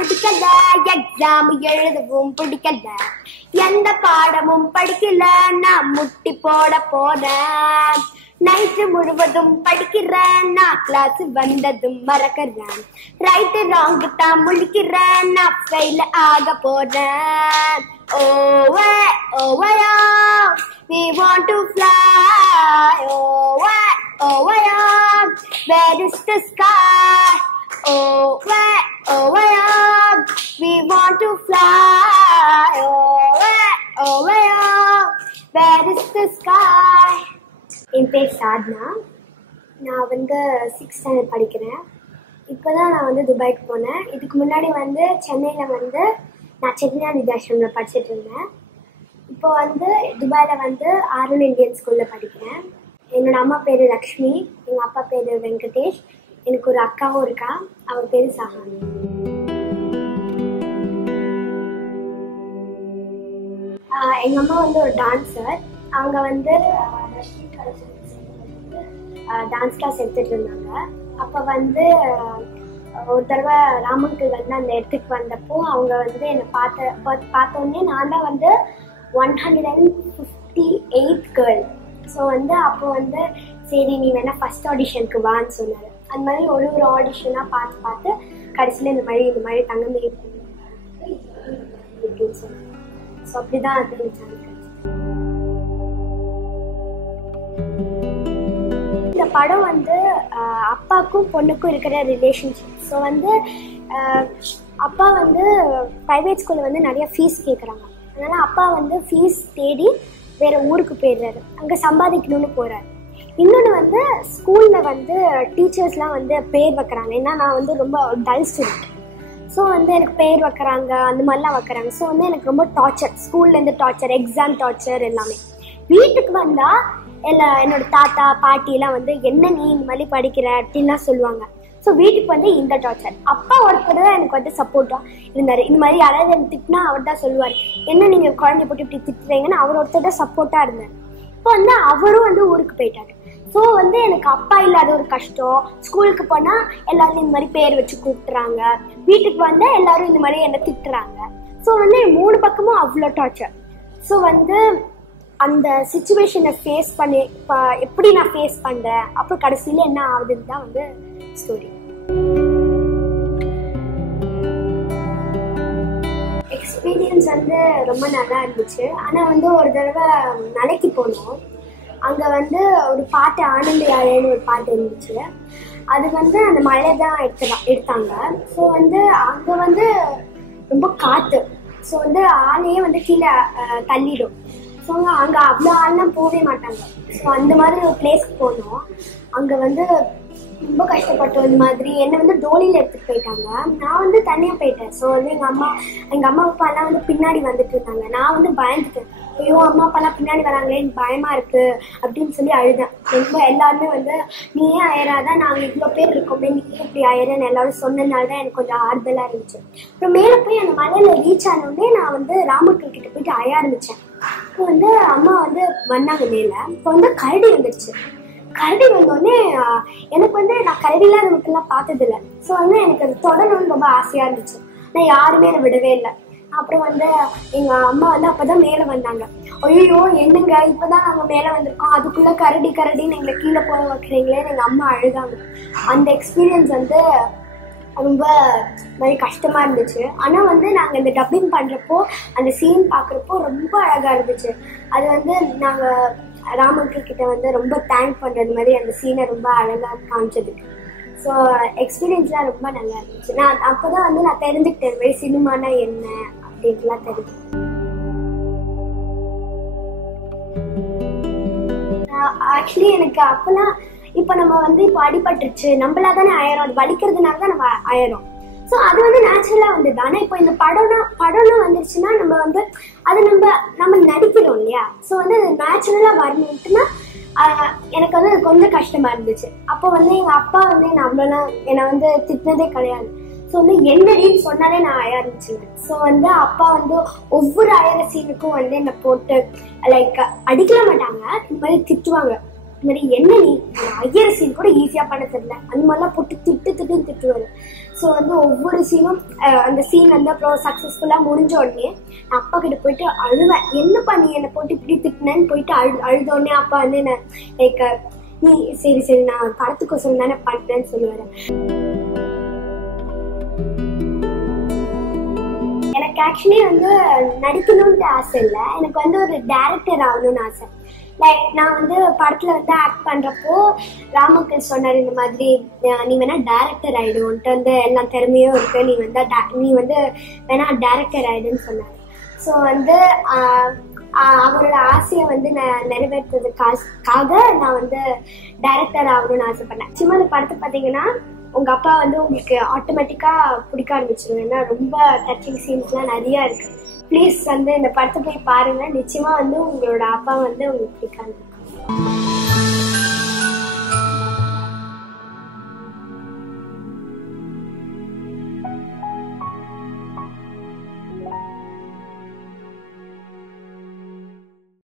பிடிக்கல, எக்ஸாம் எழுதவும் பிடிக்கல, எந்த பாடமும் படிக்கல, நான் முட்டி போட போறேன். நைட்டு முழுவதும் படிக்கிறேன், நான் கிளாஸ் வந்ததும் மறக்கிறேன். ரைட்டு ராங்கு தான் முழிக்கிறேன், நான் ஃபெயில் ஆக போறேன். Over, over, we want to fly. Over, over, where is the sky? Over, over, we want to fly. Over, over, where is the sky? என் பேர் சாத்னா. நான் வந்து 6th ஸ்டாண்டர்ட் படிக்கிறேன். இப்போ தான் நான் வந்து துபாய்க்கு போனேன். இதுக்கு முன்னாடி வந்து சென்னையில் வந்து நான் செட்டிநாடு வித்யாசிரமில் படிச்சுட்டு இருந்தேன். இப்போ வந்து துபாயில் வந்து ஆர்வன் இந்தியன் ஸ்கூலில் படிக்கிறேன். என்னோடய அம்மா பேர் லக்ஷ்மி, எங்கள் அப்பா பேர் வெங்கடேஷ். எனக்கு ஒரு அக்காவும் இருக்கா, அவள் பேர் சஹானி. எங்கள் அம்மா வந்து ஒரு டான்ஸர். அவங்க வந்து டான்ஸ் கிளாஸ் எடுத்துகிட்டு இருந்தாங்க. அப்போ வந்து ஒரு தடவை ராமன்கள் வந்து அந்த இடத்துக்கு வந்தப்போ அவங்க வந்து என்னை பார்த்தோன்னே நான் தான் வந்து 158th கேர்ள். ஸோ வந்து அப்போ வந்து சரி நீ வேணா ஃபஸ்ட் ஆடிஷனுக்கு வான்னு சொன்னார். அந்த மாதிரி ஒரு ஆடிஷனாக பார்த்து கடைசியில் இந்த மாதிரி தங்கமே அப்படின்னு சொன்னாங்க. ஸோ அப்படி தான் அது எனக்கு சான்ஸ் கிடைச்சி. இந்த படம் வந்து அப்பாவுக்கும் பொண்ணுக்கும் இருக்கிற ரிலேஷன்ஷிப். ஸோ வந்து அப்பா வந்து ப்ரைவேட் ஸ்கூலில் வந்து நிறைய ஃபீஸ் கேட்குறாங்க. அதனால் அப்பா வந்து ஃபீஸ் தேடி வேறு ஊருக்கு போயிடுறாரு, அங்கே சம்பாதிக்கணும்னு போகிறாரு. இன்னொன்று வந்து ஸ்கூலில் வந்து டீச்சர்ஸ்லாம் வந்து பேர் வைக்கிறாங்க. ஏன்னா நான் வந்து ரொம்ப டல் ஸ்டூடெண்ட். ஸோ வந்து எனக்கு பேர் வைக்கிறாங்க, அந்த மாதிரிலாம் வைக்கிறாங்க. ஸோ வந்து எனக்கு ரொம்ப டார்ச்சர், ஸ்கூல்லேருந்து டார்ச்சர், எக்ஸாம் டார்ச்சர் எல்லாமே. வீட்டுக்கு வந்தால் என்னோட தாத்தா பாட்டிலாம் வந்து என்ன நீ இந்த மாதிரி படிக்கிற அப்படின்லாம் சொல்லுவாங்க. ஸோ வீட்டுக்கு வந்து இந்த டார்ச்சர். அப்பா ஒருத்தர் தான் எனக்கு வந்து சப்போர்ட்டாக இருந்தார். இந்த மாதிரி யாராவது எனக்கு திட்டினா அவர் தான் சொல்லுவார், என்ன நீங்கள் குழந்தைய போட்டு இப்படி திட்டுறீங்கன்னு அவர் ஒருத்தர் தான் சப்போர்ட்டாக இருந்தார். இப்போ வந்து அவரும் வந்து ஊருக்கு போயிட்டாரு. ஸோ வந்து எனக்கு அப்பா இல்லாத ஒரு கஷ்டம். ஸ்கூலுக்கு போனால் எல்லாரும் இந்த மாதிரி பேர் வச்சு கூப்பிட்டுறாங்க, வீட்டுக்கு வந்தால் எல்லாரும் இந்த மாதிரி என்னை திட்டுறாங்க. ஸோ வந்து 3 பக்கமும் அவ்வளோ டார்ச்சர். ஸோ வந்து அந்த சிச்சுவேஷனை ஃபேஸ் பண்ணி எப்படி நான் ஃபேஸ் பண்ணுறேன், அப்புறம் கடைசியில் என்ன ஆகுதுன்னு தான் வந்து ஸ்டோரி. எக்ஸ்பீரியன்ஸ் வந்து ரொம்ப நல்லா இருந்துச்சு. ஆனால் வந்து ஒரு தடவை மலைக்கு போனோம். அங்கே வந்து ஒரு பாட்டு ஆனந்த யாழைன்னு ஒரு பாட்டு இருந்துச்சு. அது வந்து அந்த மலை தான் எடுத்தாங்க. ஸோ வந்து அங்கே வந்து ரொம்ப காற்று. ஸோ வந்து ஆளையே வந்து கீழே தள்ளிடும். ஸோ அங்கே அவ்வளோ ஆள்லாம் போகவே மாட்டாங்க. ஸோ அந்த மாதிரி ஒரு பிளேஸ்க்கு போனோம். அங்கே வந்து ரொம்ப கஷ்டப்பட்டோம். இந்த மாதிரி என்னை வந்து டோலியில் எடுத்துகிட்டு போயிட்டாங்க. நான் வந்து தனியாக போயிட்டேன். ஸோ வந்து எங்கள் அம்மா அப்பாலாம் வந்து பின்னாடி வந்துட்டு இருந்தாங்க. நான் வந்து பயந்துட்டேன். ஐயோ அம்மா அப்பாலாம் பின்னாடி வராங்களே, எனக்கு பயமாக இருக்குது அப்படின்னு சொல்லி அழுதேன். ரொம்ப எல்லாருமே வந்து நீ ஏன் அயராதான், நாங்கள் இவ்வளோ பேர் இருக்கோமே, நீ இப்படி அயறேன்னு எல்லாரும் சொன்னதுனால தான் எனக்கு கொஞ்சம் ஆறுதலாக இருந்துச்சு. அப்புறம் மேலே போய் அந்த மலையில் ரீச் ஆனோடனே நான் வந்து ராமக்கல் கிட்ட போயிட்டு அழ ஆரம்பித்தேன். இப்போ வந்து அம்மா வந்து வந்தாங்க மேலே. இப்போ வந்து கரடி வந்துடுச்சு. கரடி வந்தோடனே எனக்கு வந்து நான் கரடிலாம் நமக்குலாம் பார்த்ததில்லை. ஸோ வந்து எனக்கு அது தொடணும்னு ரொம்ப ஆசையாக இருந்துச்சு. ஆனால் யாருமே என்னை விடவே இல்லை. அப்புறம் வந்து எங்கள் அம்மா வந்து அப்போ தான் மேலே வந்தாங்க. ஐயோ என்னங்க இப்போ தான் நாங்கள் மேலே வந்திருக்கோம், அதுக்குள்ளே கரடின்னு எங்களை கீழே போக வைக்கிறீங்களேன்னு எங்கள் அம்மா அழுதாங்க. அந்த எக்ஸ்பீரியன்ஸ் வந்து ரொம்ப மாதிரி கஷ்டமாக இருந்துச்சு. ஆனால் வந்து நாங்கள் இந்த டப்பிங் பண்ணுறப்போ அந்த சீன் பார்க்குறப்போ ரொம்ப அழகாக இருந்துச்சு. அது வந்து நாங்கள் ராமன்கள் கிட்ட வந்து ரொம்ப தேங்க் பண்ணுறது மாதிரி அந்த சீனை ரொம்ப அழகாக காமிச்சதுக்கு. ஸோ எக்ஸ்பீரியன்ஸ்லாம் ரொம்ப நல்லா இருந்துச்சு. நான் அப்போ தான் வந்து நான் தெரிஞ்சுக்கிட்டேன் மாதிரி சினிமானா என்ன அப்படின்ட்டுலாம் தெரிஞ்சுக்கிட்டேன். ஆக்சுவலி எனக்கு அப்போலாம் இப்போ நம்ம வந்து இப்போ அடிபட்டுருச்சு, நம்மளா தானே ஆயிரும், அது வலிக்கிறதுனால தான் நம்ம ஆயிரும். ஸோ அது வந்து நேச்சுரலாக வந்தது. ஆனால் இப்போ இந்த படம்னு வந்துருச்சுன்னா நம்ம வந்து அது நம்ம நடிக்கிறோம் இல்லையா. ஸோ வந்து அது நேச்சுரலாக வரணுன்ட்டுனா எனக்கு வந்து அது கொஞ்சம் கஷ்டமாக இருந்துச்சு. அப்போ வந்து எங்கள் அப்பா வந்து என்னை வந்து திட்டினதே கிடையாது. ஸோ வந்து என்னடின்னு சொன்னாலே நான் அழ ஆரம்பிச்சிருவேன். ஸோ வந்து அப்பா வந்து ஒவ்வொரு அழகிற சீனுக்கும் வந்து என்னை போட்டு லைக் அடிக்கல மாட்டாங்க, இந்த மாதிரி திட்டுவாங்க. இந்த மாதிரி என்ன நீ செய்யற சீன் கூட ஈஸியா பண்ண தெரியல, அந்த மாதிரிலாம் போட்டு திட்டுவாரு. ஸோ வந்து ஒவ்வொரு சீனும் அந்த சீன் வந்து அப்புறம் சக்ஸஸ்ஃபுல்லா முடிஞ்ச உடனே நான் அப்பா கிட்ட போயிட்டு அழுவேன். என்னப்பா நீ என்னை போட்டு இப்படி திட்டினேன்னு போயிட்டு அழுத உடனே அப்பா வந்து என்ன லைக் நீ சரி நான் படத்துக்கோசரம் தானே பண்றேன்னு சொல்லுவாரு. எனக்கு ஆக்சுவலி வந்து நடிக்கணும்னு ஆசை இல்லை, எனக்கு வந்து ஒரு டைரக்டர் ஆகணும்னு ஆசை. லைக் நான் வந்து படத்துல வந்து ஆக்ட் பண்றப்போ ராமக்கல் சொன்னார், இந்த மாதிரி நீ வேணா டைரக்டர் ஆயிடும்ட்டு வந்து எல்லா திறமையும் இருக்கு, நீ வந்து வேணா டைரக்டர் ஆயிடுன்னு சொன்னார். ஸோ வந்து அவரோட ஆசையை வந்து நான் நிறைவேற்றுறதுக்காக நான் வந்து டைரக்டர் ஆகணும்னு ஆசைப்பட்டேன். சும்மா அந்த படத்தை பார்த்தீங்கன்னா உங்க அப்பா வந்து உங்களுக்கு ஆட்டோமேட்டிக்கா பிடிக்க ஆரம்பிச்சிடும். ஏன்னா ரொம்ப டச்சிங் சீன்ஸ்லாம் நிறைய இருக்கு. ப்ளீஸ் வந்து இந்த படத்தை போய் பாருங்க, நிச்சயமா வந்து உங்களோட அப்பா வந்து உங்களுக்கு பிடிக்க ஆரம்பிக்கும்.